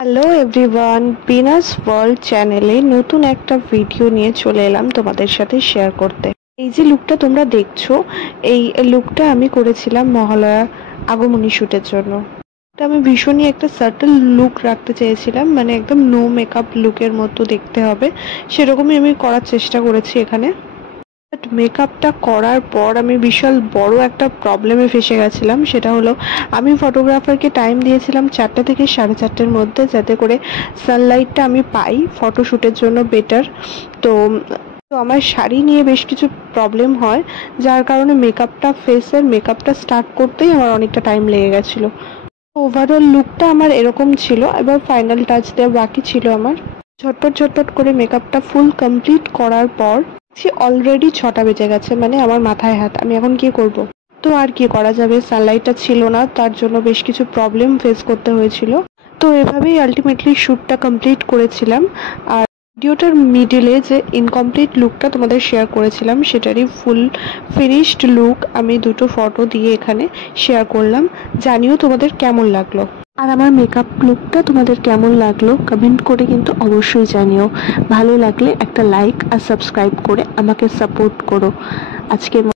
Hello everyone, Binas world চ্যানেলে নতুন একটা ভিডিও নিয়ে চলে এলাম তোমাদের সাথে শেয়ার করতে। এই যে লুকটা তোমরা দেখছো, এই লুকটা আমি করেছিলাম মহালয়া আগমনী শ্যুটের জন্য। তো আমি ভীষণই একটা সাটল লুক রাখতে চেয়েছিলাম, মানে একদম নো মেকআপ লুকের মতো দেখতে হবে, সেরকমই আমি করার চেষ্টা করেছি এখানে। বাট মেকআপটা করার পর আমি বিশাল বড় একটা প্রবলেমে ফেসে গেছিলাম। সেটা হলো, আমি ফটোগ্রাফারকে টাইম দিয়েছিলাম 4টা থেকে 4:30-র মধ্যে, যাতে করে সানলাইটটা আমি পাই ফটোশ্যুটের জন্য বেটার। তো তো আমার শাড়ি নিয়ে বেশ কিছু প্রবলেম হয়, যার কারণে ফেসের মেকআপটা স্টার্ট করতেই আমার অনেকটা টাইম লেগে গেছিলো। ওভারঅল লুকটা আমার এরকম ছিল, এবার ফাইনাল টাচ দেওয়া বাকি ছিল আমার। ঝটপট ঝটপট করে মেকআপটা ফুল কমপ্লিট করার পর অলরেডি 6টা বেজে গেছে, মানে আমার মাথায় হাত, আমি এখন কি করব? তো আর কি করা যাবে, সানলাইটটা ছিল না, তার জন্য বেশ কিছু প্রবলেম ফেস করতে হয়েছিল। তো এভাবেই আলটিমেটলি শ্যুটটা কমপ্লিট করেছিলাম। আর ভিডিওটার মিডিলে যে ইনকমপ্লিট লুকটা তোমাদের শেয়ার করেছিলাম, সেটারই ফুল ফিনিশড লুক আমি দুটো ফটো দিয়ে এখানে শেয়ার করলাম। জানিও তোমাদের কেমন লাগলো, আর আমার মেকআপ লুকটা তোমাদের কেমন লাগলো কমেন্ট করে কিন্তু অবশ্যই জানিও। ভালো লাগলে একটা লাইক আর সাবস্ক্রাইব করে আমাকে সাপোর্ট করো। আজকের